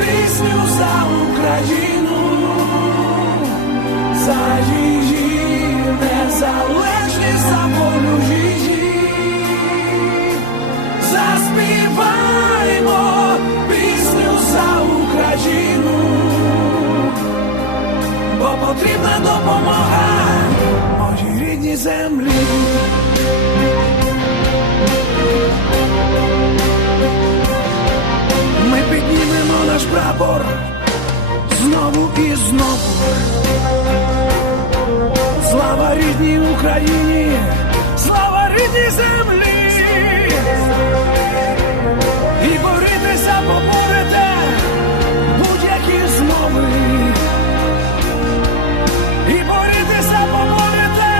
пісню за Україну, за її незалежність, за волю її. Заспіваймо пісню за Україну, бо потрібна допомога моїй рідній землі. Слава рідній Україні, слава рідній землі. І борітися поборете будь-які змови. І борітися поборете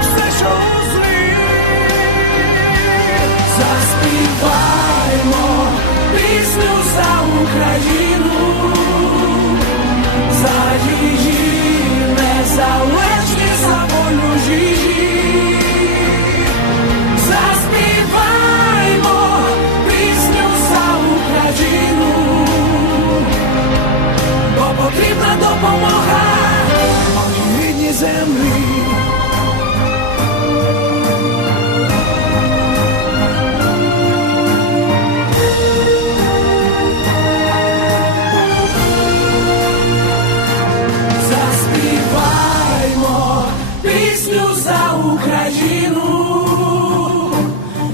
все, що у злі. Заспіваймо пісню за Україну, землі. Заспіваймо пісню за Україну,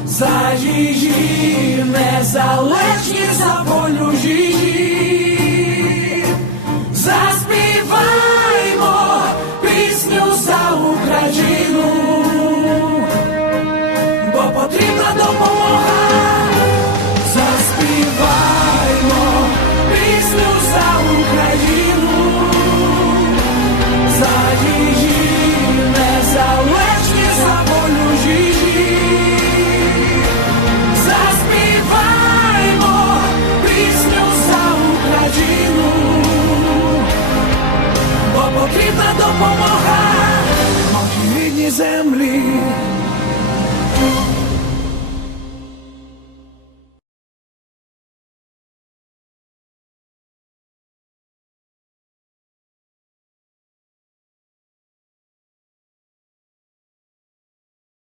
за її незалежність, бо потрібна допомога. Заспіваймо